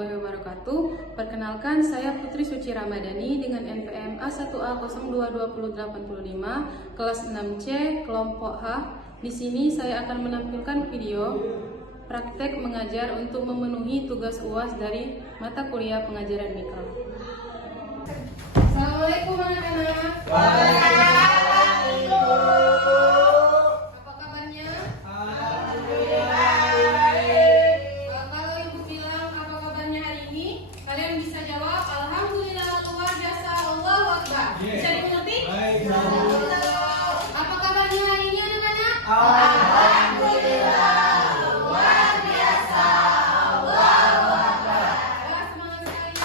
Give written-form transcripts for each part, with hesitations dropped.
warahmatullahi wabarakatuh. Perkenalkan, saya Putri Suci Ramadhani dengan NPM A1A022085 kelas 6C kelompok H. Di sini saya akan menampilkan video praktek mengajar untuk memenuhi tugas UAS dari mata kuliah pengajaran mikro. Assalamualaikum anak-anak. Apa kabarnya? Kalau ibu bilang apa kabarnya hari ini, kalian bisa jawab alhamdulillah luar biasa, Allahu Akbar. Bisa dimengerti? Apa kabarnya hari ini anak-anak? Alhamdulillah luar biasa, Allahu Akbar. Wah, semangat sekali.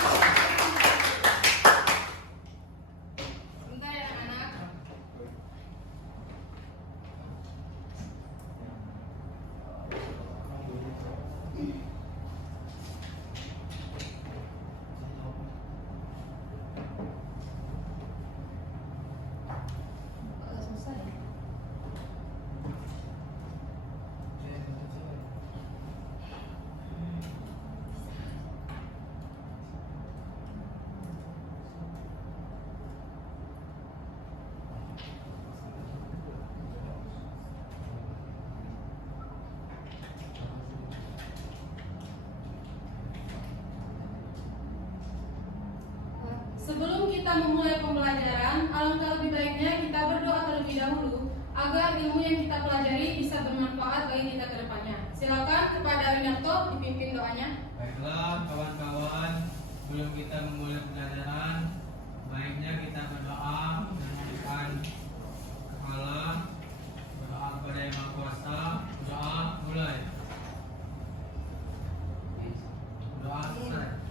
Sebentar ya anak-anak. Agak susah ya. Sebelum kita memulai pembelajaran, alangkah lebih baiknya kita berdoa terlebih dahulu agar ilmu yang kita pelajari bisa bermanfaat bagi kita ke depannya. Silakan kepada Winarto dipimpin doanya. Baiklah kawan-kawan, sebelum kita memulai pelajaran, baiknya kita berdoa memohon Allah, berdoa kepada Yang Maha Kuasa. Doa mulai. Doa selesai.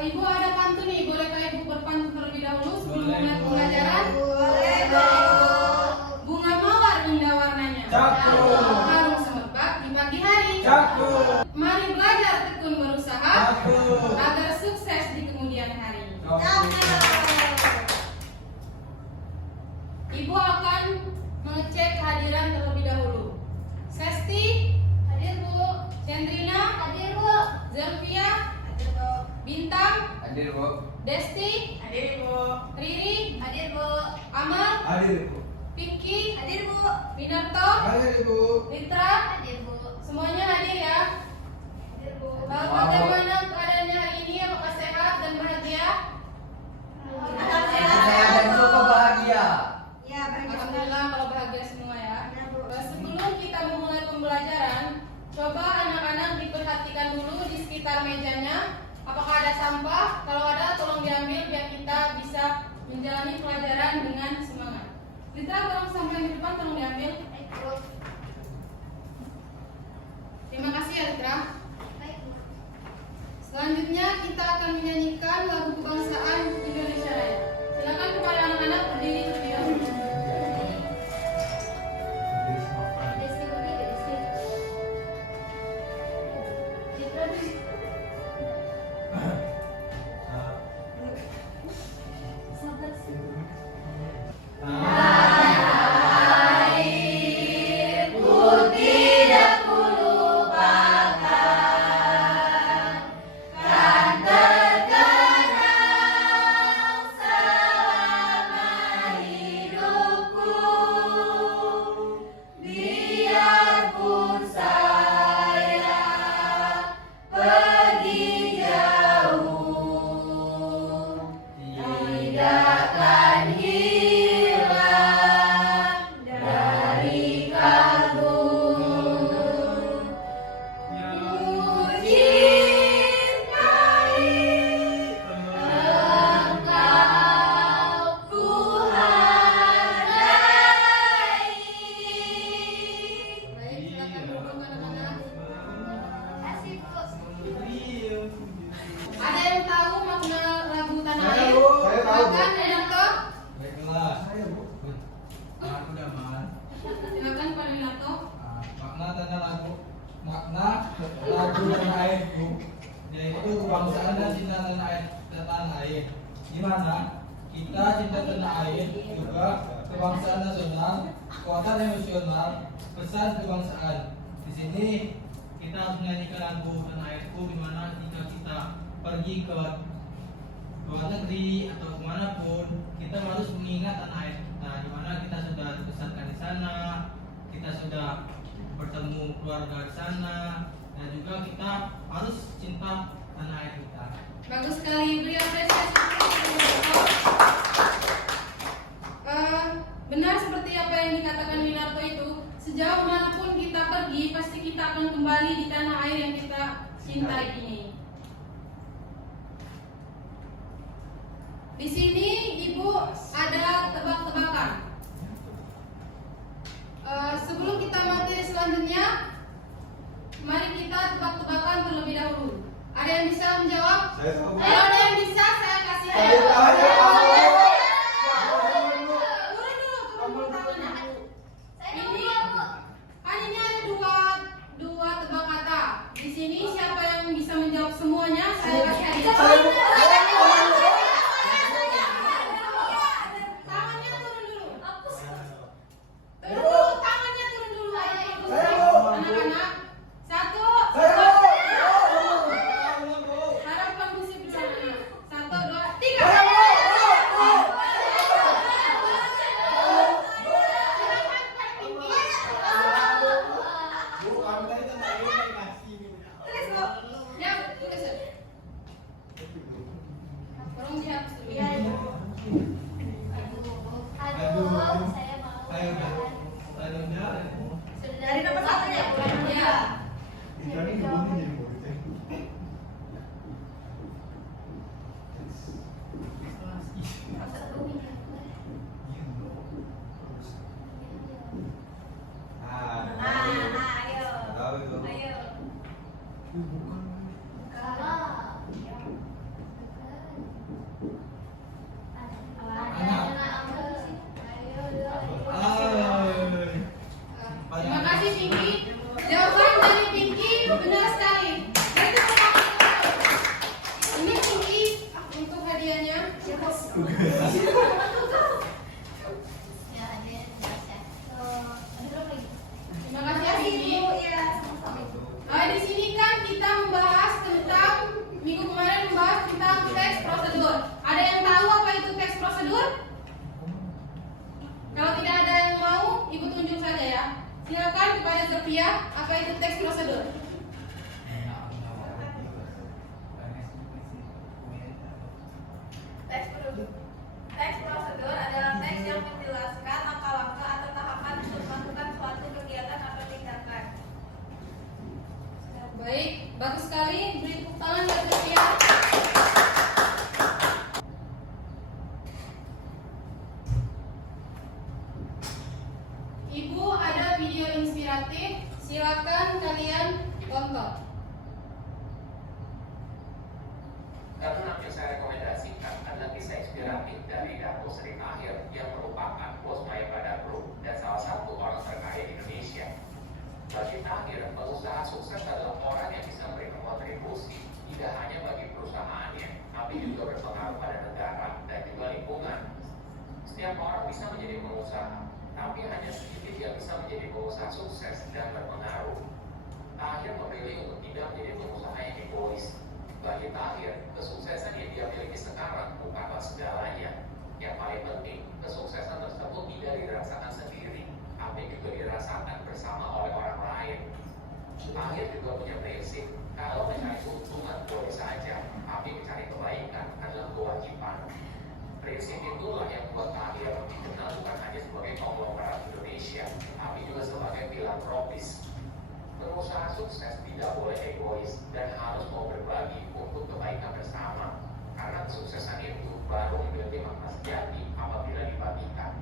Ibu ada pantun nih, bolehkah ibu berpantun terlebih dahulu sebelum Boleh, mulai Bu. pembelajaran? Boleh, Bu. Bunga mawar indah warnanya, Cakep. harum semerbak di pagi hari. Cakep. Mari belajar tekun berusaha Cakep. agar sukses di kemudian hari. Ibu akan mengecek kehadiran terlebih dahulu. Sesti, hadir Bu. Cendrina, hadir Bu. Zelvia, hadir Bu. Bintang, Hadir, Bu. Desti, hadir Bu. Riri, hadir Bu. Amal, Hadir, Bu. Pinky, Hadir, Bu. Winarto, Hadir, Bu. Litra, Hadir, Bu. semuanya hadir ya. Hadir, Bu. Bagaimana keadaannya hari ini? Apakah sehat dan bahagia? Sehat dan juga bahagia. Ya, baik. Alhamdulillah kalau bahagia semua ya. Ya, Bu. Sebelum kita memulai pembelajaran, coba anak-anak diperhatikan dulu di sekitar mejanya. Apakah ada sampah? Kalau ada, tolong diambil biar kita bisa menjalani pelajaran dengan semangat. Litra, tolong sampah yang di depan tolong diambil. Baik, Bu. Terima kasih ya Litra. Baik, Bu. Selanjutnya kita akan menyanyikan lagu kebangsaan Indonesia Raya. Silakan kepada anak-anak berdiri terlebih dahulu. Desti, Bu. Desti. Citra, Bu. Sabar sih. Air putih tak lupakan, kan terkenang selama hidupku. Biarpun saya pergi jauh, tidak akan hilang dari kalbu. Ku cintai engkau, ku hargai. Baik, silakan duduk anak-anak. Kasih, Bu. Ada yang tahu makna lagu Tanah Saya, Air? Bu. Saya tahu, Bu. Silakan Winarto. Baiklah. Aku udah mahal. Silakan Pak Winarto. Makna lagu tanah airku yaitu kebangsaan dan cinta tanah air, di mana kita cinta tanah air juga kebangsaan nasional, kekuatan emosional, pesan kebangsaan. Di sini kita harus menyanyikan lagu tanah airku, dimana ketika kita pergi ke luar negeri atau kemanapun, kita harus mengingat tanah air kita, dimana kita sudah dibesarkan di sana, kita sudah bertemu keluarga di sana, dan juga kita harus cinta tanah air kita. Bagus sekali, beri apresiasi. Benar seperti apa yang dikatakan Winarto itu, sejauh manapun kita pergi, pasti kita akan kembali di tanah air yang kita cintai ini. Di sini Ibu ada tebak-tebakan. Sebelum kita materi selanjutnya, mari kita tebak-tebakan terlebih dahulu. Ada yang bisa menjawab? Saya tahu. Kalau ada yang bisa, saya kasih Saya air. tahu. Turun dulu, turun tangannya. Saya Ini, tahu. kan ini ada dua tebak kata. Di sini siapa yang bisa menjawab semuanya, saya kasih hadiah. Tangannya turun dulu. Turun dulu, tangannya turun dulu. Anak-anak. Satu. Harap kondusif dulu anak-anak. 1, 2, 3. Silakan Pak Pinky. Bu, kami tadi tanah air dikasih. Tulis Bu. Ya, tulis. Tolong dihapus dulu. Aduh, saya mau. Saya udah. Dari nomor 1 ya, Bu. Ya. Ini kebunnya jadi murid. Ayo. Tahu itu. Ayo. Terima kasih Pinky. Jawaban dari Pinky benar sekali. Beri tepuk tangan. Ini Pinky untuk hadiahnya. Terima kasih ya Pinky. Di sini kan kita membahas tentang minggu kemarin membahas tentang teks prosedur. Ada yang tahu apa itu teks prosedur? Kalau tidak ada yang mau, Ibu tunjuk saja ya. Silakan kepada Zofia, apa itu teks prosedur? Teks prosedur adalah teks yang menjelaskan langkah-langkah atau tahapan untuk melakukan suatu kegiatan atau tindakan. Baik, bagus sekali. Beri tepuk tangan buat Zofia. Ibu ada video inspiratif, silakan kalian tonton. Karena yang saya rekomendasikan adalah kisah inspiratif dari Dato Sri Tahir yang merupakan bos Mayabada Group dan salah satu orang terkaya di Indonesia. Bagi Tahir, pengusaha sukses adalah orang yang bisa memberikan kontribusi tidak hanya bagi perusahaannya, tapi juga berpengaruh pada negara dan juga lingkungan. Setiap orang bisa menjadi pengusaha, tapi hanya sedikit yang bisa menjadi pengusaha sukses dan berpengaruh. Tahir memilih untuk tidak menjadi pengusaha yang egois. Bagi Tahir, kesuksesan yang dia miliki sekarang bukanlah segalanya. Yang paling penting, kesuksesan tersebut tidak dirasakan sendiri, tapi juga dirasakan bersama oleh orang lain. Tahir juga punya prinsip, kalau mencari keuntungan boleh saja, tapi mencari kebaikan adalah kewajiban. Prinsip itulah yang membuat Tahir dikenal bukan hanya sebagai konglomerat Indonesia, tapi juga sebagai filantropis. Pengusaha sukses tidak boleh egois dan harus mau berbagi untuk kebaikan bersama. Karena kesuksesan itu baru memiliki makna sejati apabila dibagikan.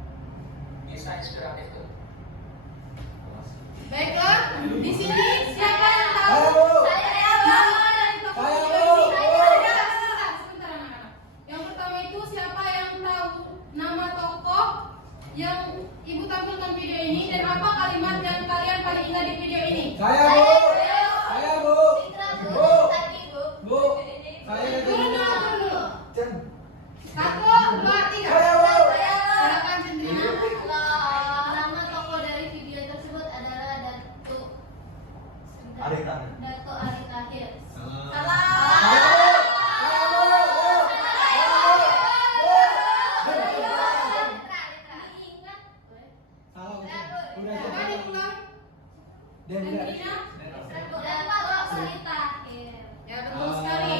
Kisah inspiratif itu. Baiklah, di sini siapa yang tahu? Saya Nama dari tokoh Saya video ini? tahu. Sebentar anak-anak. Yang pertama itu siapa yang tahu nama tokoh yang Ibu tampilkan video ini dan apa kalimat yang kalian paling ingat di video ini? Saya Bu. Saya Bu. Bu. Bu. Saya Turun dulu, turun dulu. Cen. 1, 2, 3. Saya Bu. Silakan Cendrina. Nama tokoh dari video tersebut adalah Datuk Ada yang tahu? Hendrina? Dan Pak Salita. Ya betul sekali.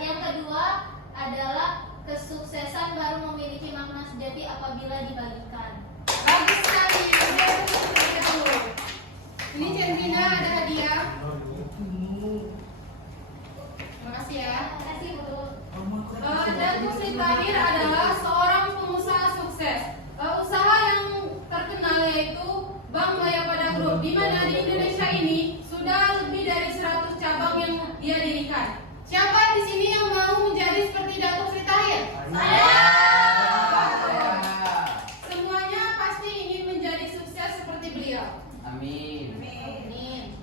Yang kedua adalah kesuksesan baru memiliki makna sejati apabila dibagikan. Bagus sekali. Betul. Ini Hendrina ada hadiah. Terima kasih ya. Terima kasih Bu. Dan kursi terakhir adalah seorang pengusaha sukses. Usaha yang terkenal yaitu Bank Mayapada Group, di mana di Indonesia ini sudah lebih dari 100 cabang yang dia dirikan. Siapa di sini yang mau menjadi seperti Datuk Sri Tahir? Semuanya pasti ingin menjadi sukses seperti beliau. Amin. Amin.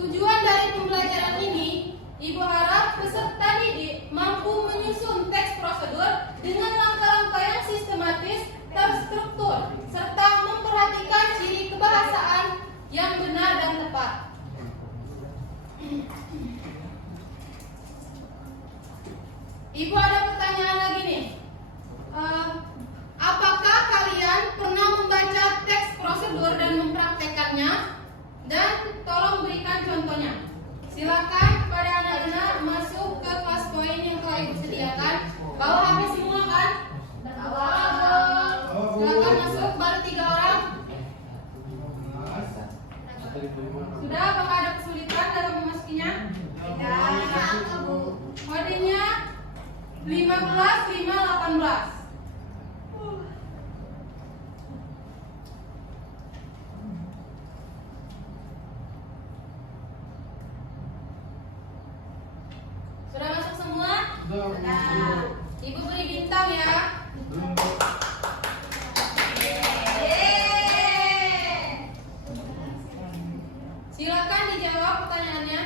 Tujuan dari pembelajaran ini, Ibu harap peserta didik mampu menyusun teks prosedur dengan langkah-langkah yang sistematis, terstruktur, serta memperhatikan ciri kebahasaan yang benar dan tepat. Ibu ada pertanyaan lagi nih. Apakah kalian pernah membaca teks prosedur dan mempraktekannya? Dan tolong berikan contohnya. Silakan kepada anak-anak masuk ke kelas poin yang telah Ibu sediakan. Bawa HP semua kan? Bawa. Silakan masuk, baru 3 orang. Sudah, apakah ada kesulitan dalam memasukinya? Tidak. Kodenya 15 5 18. Sudah masuk semua? Ibu beri bintang ya. Silakan dijawab pertanyaannya.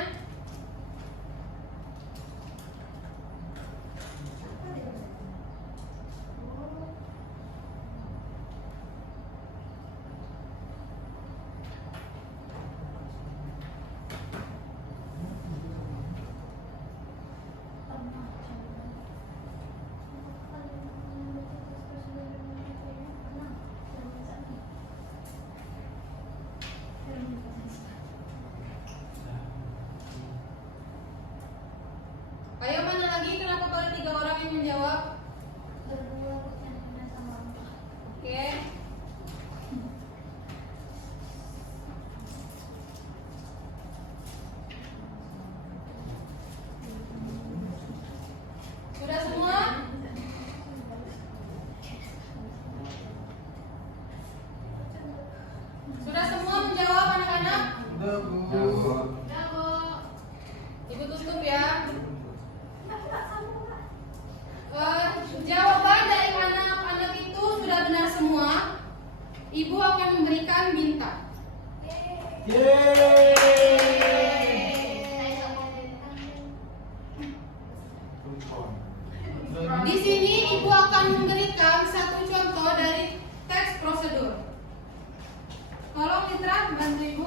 Ayo, mana lagi? Kenapa baru 3 orang yang menjawab? Oke. Sudah semua? Sudah semua menjawab anak-anak? Udah, Bu. Sudah, Bu. Ibu tutup ya. Jawaban dari anak-anak itu sudah benar semua. Ibu akan memberikan bintang. Yeay. Di sini Ibu akan memberikan satu contoh dari teks prosedur. Tolong Mitra bantu Ibu.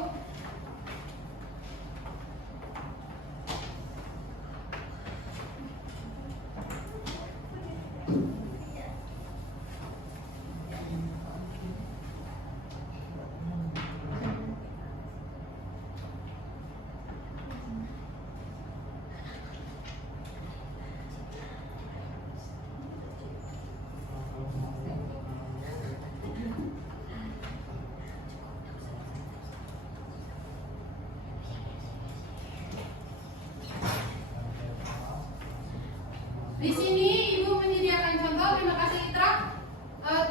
Di sini Ibu menyediakan contoh, terima kasih Itra.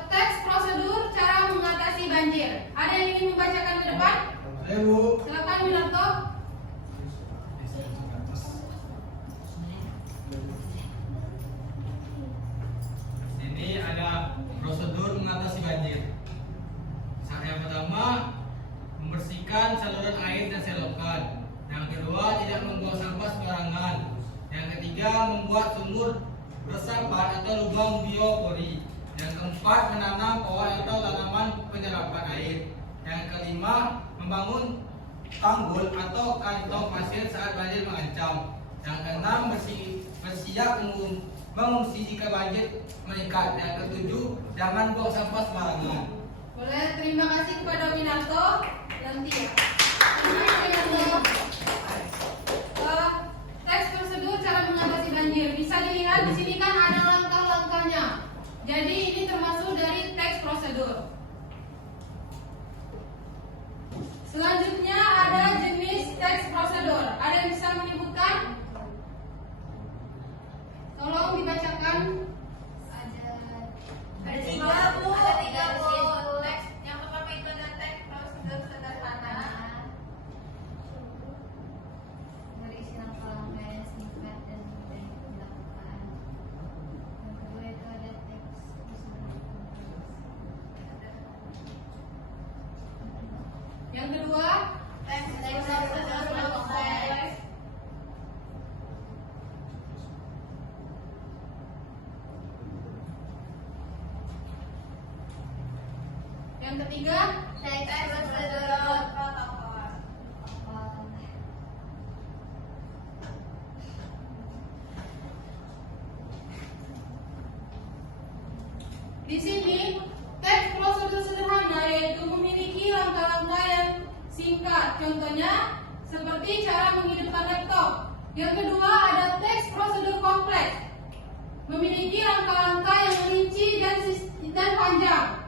Teks prosedur cara mengatasi banjir. Ada yang ingin membacakan ke depan? Ayo, Bu. Silakan Winarto. Ini ada prosedur mengatasi banjir. Cara yang pertama, membersihkan saluran air dan selokan. Yang kedua, tidak membuang sampah sembarangan. Yang ketiga, membuat sumur resapan atau lubang biopori. Yang keempat, menanam pohon atau tanaman penyerapan air. Yang kelima, membangun tanggul atau kantong pasir saat banjir mengancam. Yang keenam, bersiap mengungsi jika banjir meningkat. Yang ketujuh, jangan buang sampah sembarangan. Boleh, terima kasih kepada Winarto dan Tia. Terima kasih Winarto. Teks prosedur cara mengatasi banjir. Bisa dilihat di sini kan ada langkah-langkahnya. Jadi ini termasuk dari teks prosedur. Selanjutnya ada jenis teks prosedur. Ada yang bisa menyebutkan? Tolong dibacakan. Ada tiga bu. Teks yang pertama itu ada teks prosedur sederhana. Berisi langkah-langkah yang singkat dan mudah dilakukan. Yang kedua itu ada teks prosedur. Yang kedua, Teks prosedur kompleks. yang ketiga, Teks prosedur protokol. di sini teks prosedur sederhana yaitu memiliki langkah-langkah yang singkat. Contohnya seperti cara menghidupkan laptop. Yang kedua ada teks prosedur kompleks, memiliki langkah-langkah yang rinci dan panjang.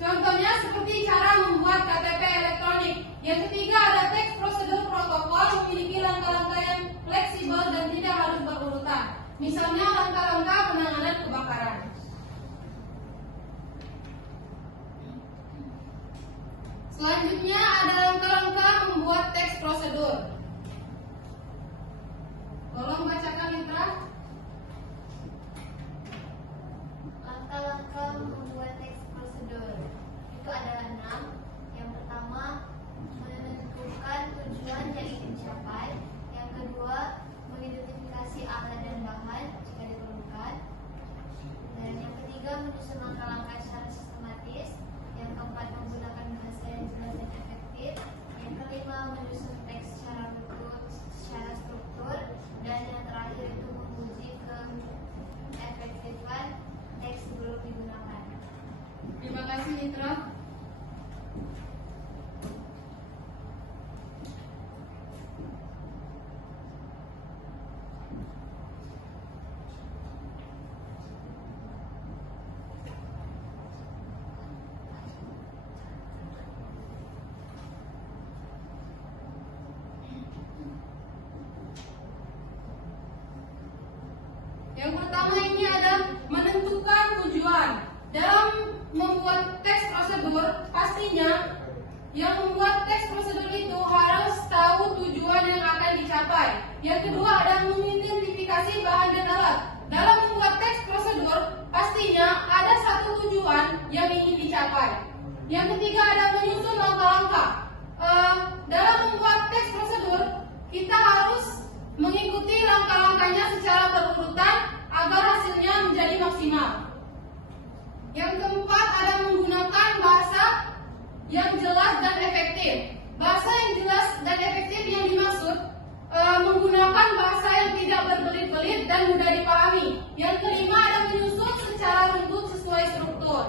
Contohnya seperti cara membuat KTP elektronik. Yang ketiga ada teks prosedur protokol, memiliki langkah-langkah yang fleksibel dan tidak harus berurutan. Misalnya langkah-langkah penanganan kebakaran. Selanjutnya ada langkah-langkah membuat teks prosedur. Tolong bacakan Litra. Langkah-langkah membuat teks prosedur itu ada 6. Yang pertama, menentukan tujuan yang ingin dicapai. Yang kedua, mengidentifikasi alat dan bahan jika diperlukan. Dan yang ketiga, menyusun langkah-langkah secara sistematis. Yang keempat, menggunakan bahasa yang jelas dan efektif. Yang kelima, menyusun teks secara struktur. Dan yang terakhir itu menguji keefektifan teks sebelum digunakan. Terima kasih Litra. Yang pertama ini adalah menentukan tujuan. Dalam membuat teks prosedur, pastinya yang membuat teks prosedur itu harus tahu tujuan yang akan dicapai. Yang kedua adalah mengidentifikasi bahan dan alat. Dalam membuat teks prosedur, pastinya ada satu tujuan yang ingin dicapai. Yang ketiga adalah menyusun langkah-langkah. Dalam membuat teks prosedur, kita harus mengikuti langkah-langkahnya secara berurutan agar hasilnya menjadi maksimal. Yang keempat ada menggunakan bahasa yang jelas dan efektif. Bahasa yang jelas dan efektif yang dimaksud menggunakan bahasa yang tidak berbelit-belit dan mudah dipahami. Yang kelima ada menyusun secara runtut sesuai struktur.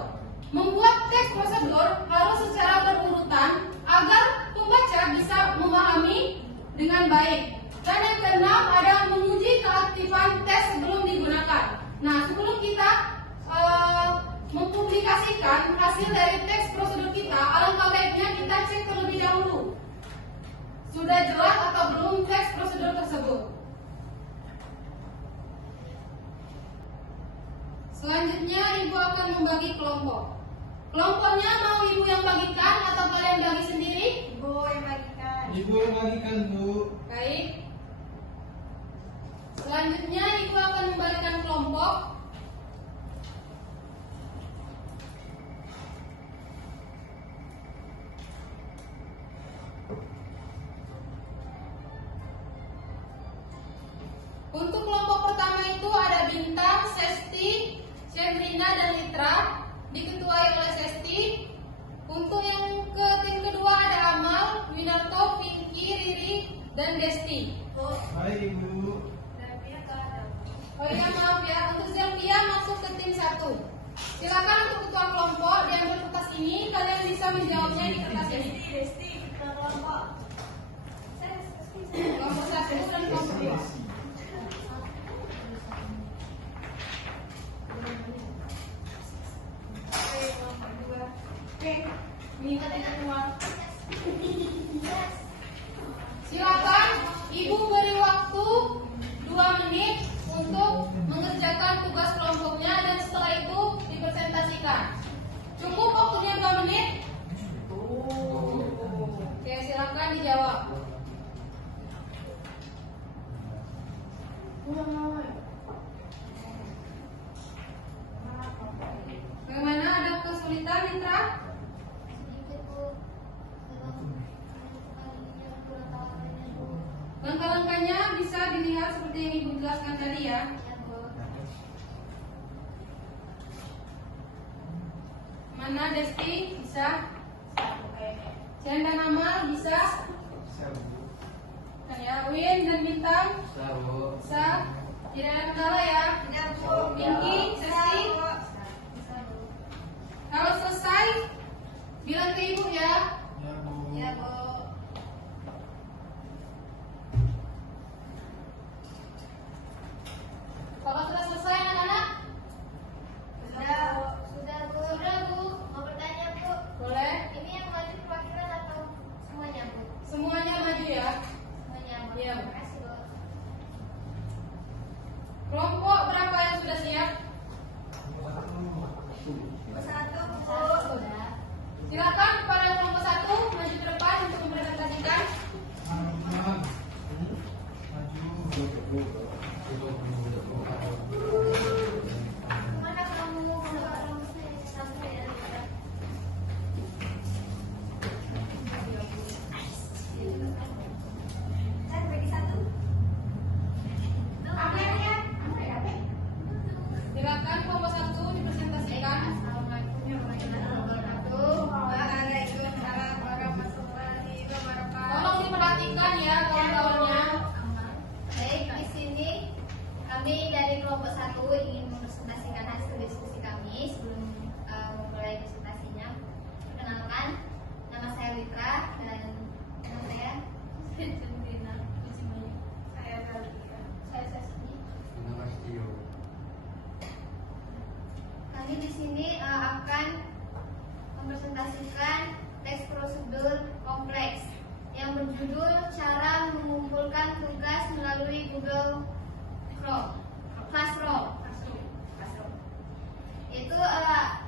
Membuat teks prosedur harus secara berurutan agar pembaca bisa memahami dengan baik. Dan yang keenam ada menguji keaktifan tes sebelum digunakan. Nah, sebelum kita mempublikasikan hasil dari teks prosedur kita, alangkah baiknya kita cek terlebih dahulu sudah jelas atau belum teks prosedur tersebut. Selanjutnya ibu akan membagi kelompok. Kelompoknya mau ibu yang bagikan atau kalian bagi sendiri? Ibu yang bagikan. Ibu yang bagikan, Bu. Baik. Selanjutnya ibu akan membagikan kelompok. Untuk kelompok pertama itu ada Bintang, Sesti, Shendrina dan Litra, diketuai oleh Sesti. Untuk yang tim kedua ada Amal, Winarto, Pinky, Riri, dan Desti. Bu, Baik, Ibu. dan dia ke ada. Oh iya maaf ya, untuk Zelvia masuk ke tim 1. Silakan untuk ketua kelompok diambil kertas ini, kalian menjawabnya di kertas ini? Desti, kelompok. Kelompok 1 dan kelompok 2. Oke, kelompok 2. Oke, mengikuti semua. Silakan Ibu beri waktu 2 menit untuk mengerjakan tugas kelompoknya dan setelah itu dipresentasikan. Cukup waktunya 2 menit? Oke, silakan dijawab. Bagaimana, ada kesulitan, Mitra? Sedikit Bu, dalam menentukan yang kurang tahapannya Bu. Langkah-langkahnya bisa dilihat seperti yang Ibu jelaskan tadi ya. Ya Bu. Mana Desti? Bisa? Cenda nama bisa? Kan ya, Win dan Bintang? Bisa? Tidak ada kendala ya? Tidak, Bu. Pinky, Desti? Bisa Bu. Kalau selesai, bilang ke Ibu ya. Ya, Bu. Kalau sudah selesai anak-anak? Sudah, Bu. Sudah Bu. Sudah Bu. Mau bertanya Bu. Boleh. Ini yang maju perwakilan atau semuanya Bu? Semuanya maju ya. Semuanya Bu. Iya. Terima kasih Bu. Kelompok berapa yang sudah siap? Satu, Bu. Sudah. Silakan kepada kelompok 1 maju ke depan untuk mempresentasikan. Kemana kamu mau kamu sampai ya? Saya bagi satu. Silakan kelompok 1 dipresentasikan. Assalamualaikum warahmatullahi wabarakatuh. Waalaikumsalam warahmatullahi wabarakatuh. Tolong diperhatikan ya kawan-kawannya. Baik, di sini kami dari kelompok 1 ingin mempresentasikan hasil diskusi kami sebelum memulai presentasinya. Perkenalkan, nama saya Wika dan nama saya Centrina Kucimayu. Saya Zalika. Saya Sasmi. Kami di sini akan mempresentasikan teks prosedur kompleks yang berjudul cara mengumpulkan tugas melalui Google Classroom. Itu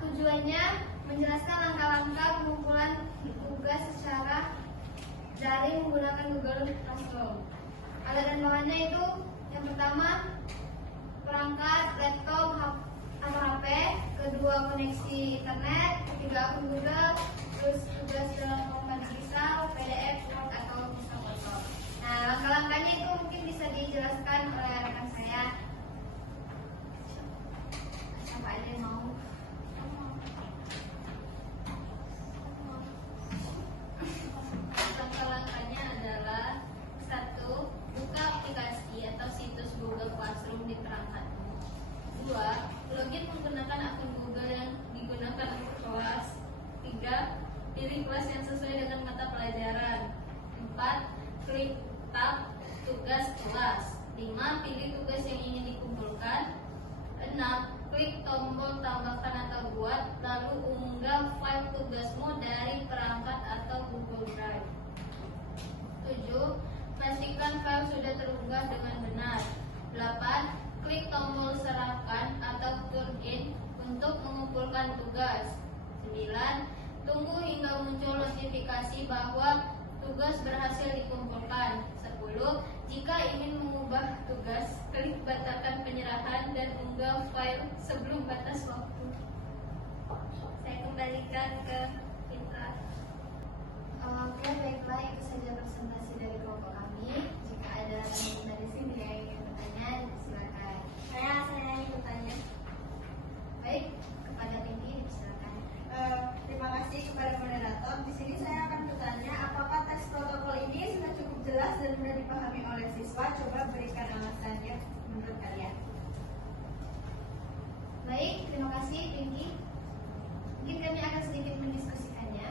tujuannya menjelaskan langkah-langkah pengumpulan tugas secara daring menggunakan Google Classroom. Alat dan bahannya itu yang pertama perangkat laptop atau HP, kedua koneksi internet, ketiga akun Google, terus tugas dalam format digital, PDF, Word atau foto. Nah, langkah-langkahnya itu mungkin bisa dijelaskan oleh rekan saya. Siapa aja yang mau? Langkah-langkahnya adalah 1. Buka aplikasi atau situs Google Classroom di perangkatmu. 2. Login menggunakan akun Google yang digunakan untuk kelas. 3. Pilih kelas yang sesuai dengan mata pelajaran. 4. Klik tab tugas kelas. 5. Pilih tugas yang ingin dikumpulkan. 6. Klik tombol tambahkan atau buat, lalu unggah file tugasmu dari perangkat atau Google Drive. 7. Pastikan file sudah terunggah dengan benar. 8. Klik tombol serahkan atau turn in untuk mengumpulkan tugas. 9. Tunggu hingga muncul notifikasi bahwa tugas berhasil dikumpulkan. 10. Jika ingin mengubah tugas, klik batalkan penyerahan dan unggah file sebelum batas waktu. Saya kembalikan ke Fitra. Oke, baiklah, itu saja presentasi dari kelompok kami. Jika ada teman dari sini yang ingin bertanya, silakan. Saya ingin bertanya. Baik, kepada Pinky, silakan. Terima kasih kepada moderator. Di sini saya akan bertanya, apakah teks protokol ini sudah cukup jelas dan mudah dipahami oleh siswa? Coba berikan alasannya menurut kalian. Baik, terima kasih Pinky. Mungkin kami akan sedikit mendiskusikannya.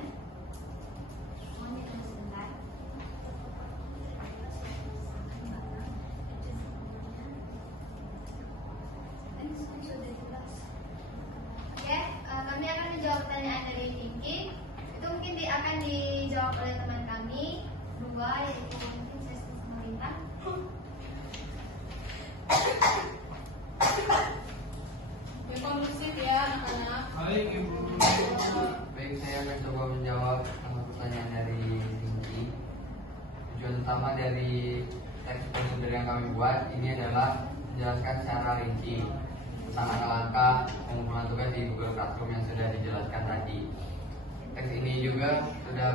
utama dari teks prosedur yang kami buat ini adalah menjelaskan secara rinci tentang langkah-langkah pengumpulan tugas di Google Classroom yang sudah dijelaskan tadi. Teks ini juga sudah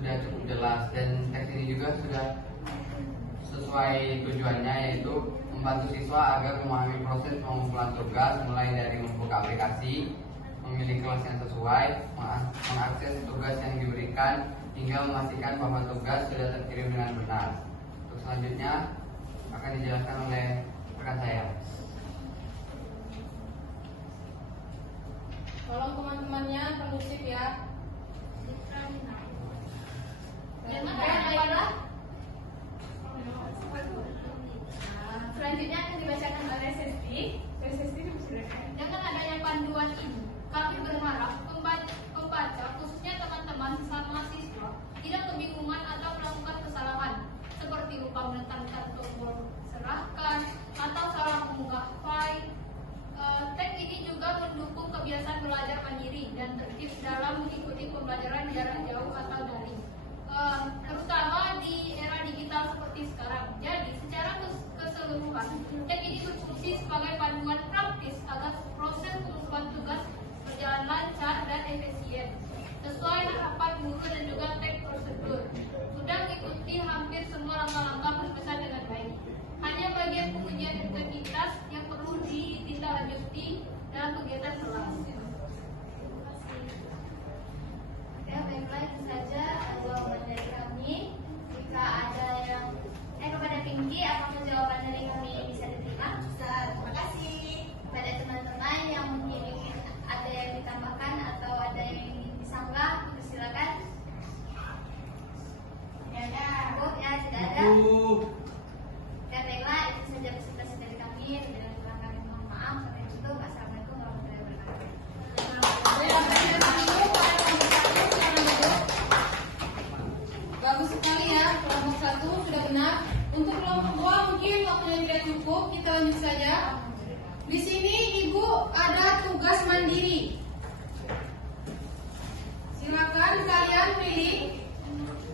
cukup jelas, dan teks ini juga sudah sesuai tujuannya, yaitu membantu siswa agar memahami proses pengumpulan tugas mulai dari membuka aplikasi, memilih kelas yang sesuai, mengakses tugas yang diberikan, hingga memastikan bahwa tugas sudah terkirim dengan benar. Untuk selanjutnya akan dijelaskan oleh rekan saya. Tolong teman-temannya kondusif ya. Jangan Selanjutnya akan dibacakan oleh Sesti. Dengan adanya panduan ini, kami berharap pembaca, khususnya teman-teman sesama siswa, tidak kebingungan atau melakukan kesalahan, seperti lupa menekankan tombol serahkan atau salah mengunggah file. Teks ini juga mendukung kebiasaan belajar mandiri dan tertib dalam mengikuti pembelajaran jarak jauh atau daring, terutama di era digital seperti sekarang. Jadi, secara keseluruhan, teks ini berfungsi sebagai panduan praktis agar proses pengumpulan tugas berjalan lancar dan efisien, sesuai harapan guru dan juga teks prosedur. Sudah mengikuti hampir semua langkah-langkah berkesan dengan baik. Hanya bagian pengujian integritas yang perlu ditindaklanjuti dalam kegiatan kelas. Oke, baiklah, itu saja jawaban dari kami. Jika ada yang kepada Pinky, apakah jawaban dari kami bisa diterima? Bisa, terima kasih. Pada teman-teman yang mungkin ada yang ditambahkan atau ada yang ingin disanggah, silakan. Ya, cukup ya, tidak ada. Dan baiklah, itu saja presentasi dari kami. Dengan kurang kami mohon maaf. Sampai jumpa. Assalamualaikum warahmatullahi wabarakatuh. Bagus sekali ya, kelompok 1 sudah benar. Untuk kelompok 2 mungkin waktunya tidak cukup, kita lanjut saja. Di sini Ibu ada tugas mandiri. Silakan kalian pilih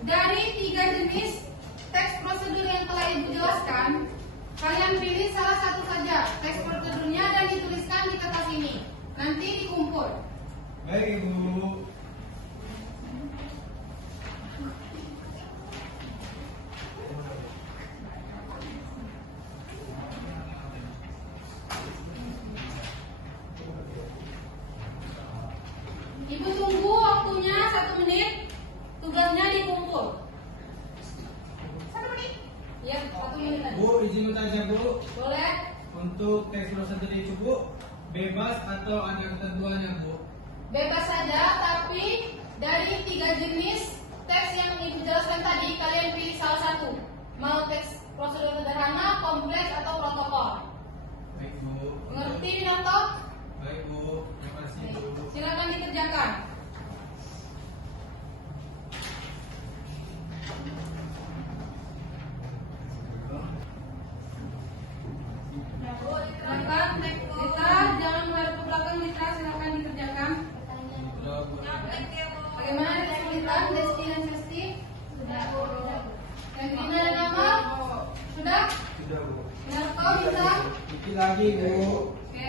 dari 3 jenis teks prosedur yang telah Ibu jelaskan. Kalian pilih salah satu saja teks prosedurnya dan dituliskan di kertas ini. Nanti dikumpul. Baik Ibu. Ibu tunggu waktunya 1 menit. Tugasnya dikumpul. 1 menit. Ya, 1 menit aja. Bu, izin bertanya Bu, Boleh? untuk teks prosedur itu Bu, bebas atau ada ketentuannya Bu? Bebas saja, tapi dari 3 jenis teks yang Ibu jelaskan tadi, kalian pilih salah satu. Mau teks prosedur sederhana, kompleks, atau protokol. Baik Bu. Mengerti, Dinato? Baik Bu, terima kasih Bu. Silakan dikerjakan. Silakan, Dita, jangan menghadap ke belakang, Dita, silakan dikerjakan. Sudah Bu. Bagaimana kesulitan Desti dan Sesti? Sudah. Yang Dina dan Nama? Sudah? Sudah Bu. Dinato, Dita? Dikit lagi Bu. Oke.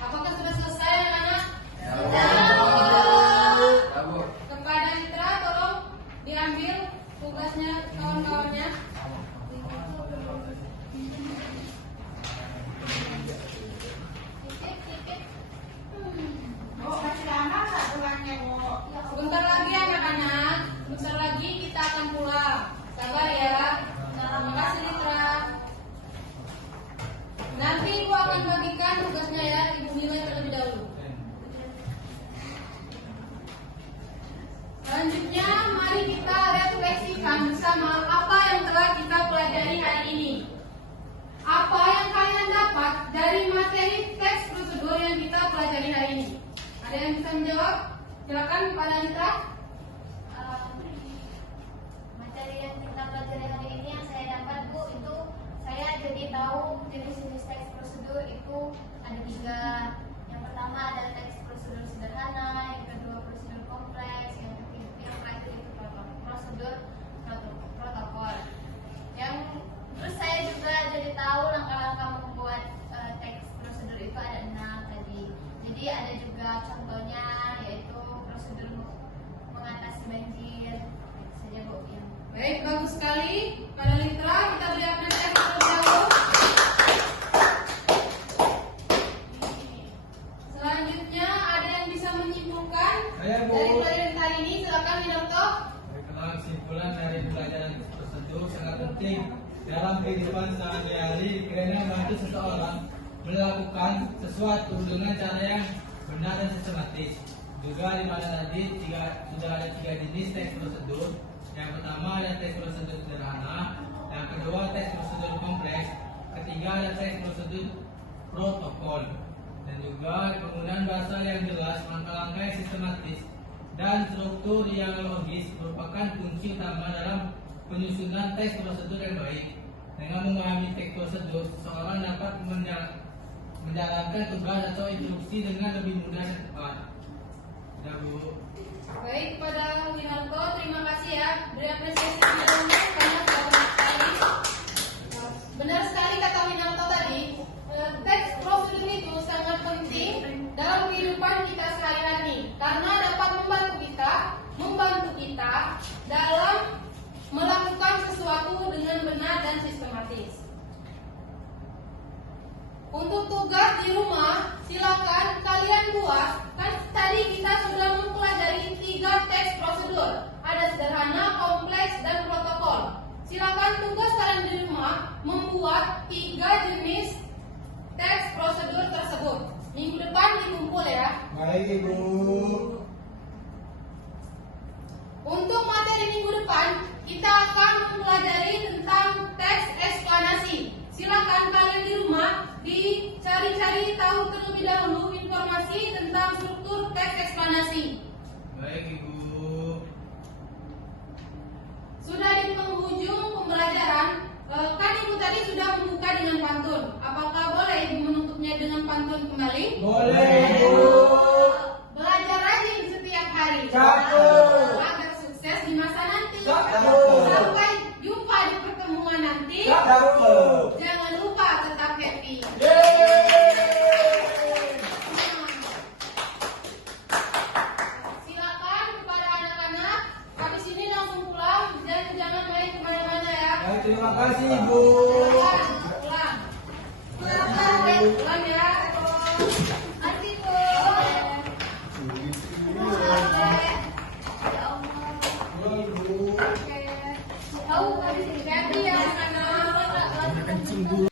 Apakah sudah selesai anak-anak? Ya, Bu. Kepada Mitra tolong diambil tugasnya kawan-kawannya. Masih lama nggak pulangnya, Bu? Sebentar lagi anak-anak, sebentar lagi kita akan pulang. Sabar ya. Terima kasih Mitra. Nanti Ibu akan bagikan tugasnya ya, Ibu nilai terlebih dahulu. Selanjutnya, mari kita refleksikan bersama apa yang telah kita pelajari hari ini. Apa yang kalian dapat dari materi teks prosedur yang kita pelajari hari ini? Ada yang bisa menjawab? Silakan Pak Anita. Materi yang kita pelajari hari ini yang saya dapat Bu, itu saya jadi tahu jenis-jenis teks prosedur itu ada 3. Yang pertama adalah teks prosedur sederhana, yang kedua prosedur kompleks, yang terakhir itu prosedur protokol. itu sangat penting dalam kehidupan sehari-hari karena membantu seseorang melakukan sesuatu dengan cara yang benar dan sistematis. Juga di mana tadi sudah ada 3 jenis teks prosedur. Yang pertama ada teks prosedur sederhana, yang kedua teks prosedur kompleks, ketiga ada teks prosedur protokol. Dan juga penggunaan bahasa yang jelas, langkah-langkah yang sistematis, dan struktur yang logis merupakan kunci utama dalam penyusunan teks prosedur yang baik. Dengan memahami teks prosedur, seseorang dapat menjalankan tugas atau instruksi dengan lebih mudah dan cepat. Sudah, Bu. Baik, kepada Winarto, terima kasih ya. Beri apresiasi karena sudah benar sekali. Benar sekali kata Winarto tadi. Teks prosedur itu sangat penting dalam kehidupan kita sehari-hari karena dapat membantu kita dalam melakukan sesuatu dengan benar dan sistematis. Untuk tugas di rumah, silakan kalian buat. Kan tadi kita sudah mempelajari 3 teks prosedur. Ada sederhana, kompleks, dan protokol. Silakan tugas kalian di rumah membuat 3 jenis teks prosedur tersebut. Minggu depan dikumpul ya. Baik Ibu. Untuk materi minggu depan, kita akan mempelajari tentang teks eksplanasi. Silakan kalian di rumah dicari-cari tahu terlebih dahulu informasi tentang struktur teks eksplanasi. Baik, Ibu. Sudah di penghujung pembelajaran, kan Ibu tadi sudah membuka dengan pantun. Apakah boleh Ibu menutupnya dengan pantun kembali? Boleh Ibu. Belajar rajin setiap hari. Cakep. Agar sukses di masa nanti. Cakep. Sampai jumpa di pertemuan nanti. Cakep. Jangan lupa tetap happy. Silakan kepada anak-anak. Habis ini langsung pulang dan jangan main kemana-mana ya. Baik, terima kasih Ibu. Pulang. Pulang ya. Arti Bu. Ya Allah. Pulang, Ibu. Tahu tadi happy ya anak-anak. Kencing Bu.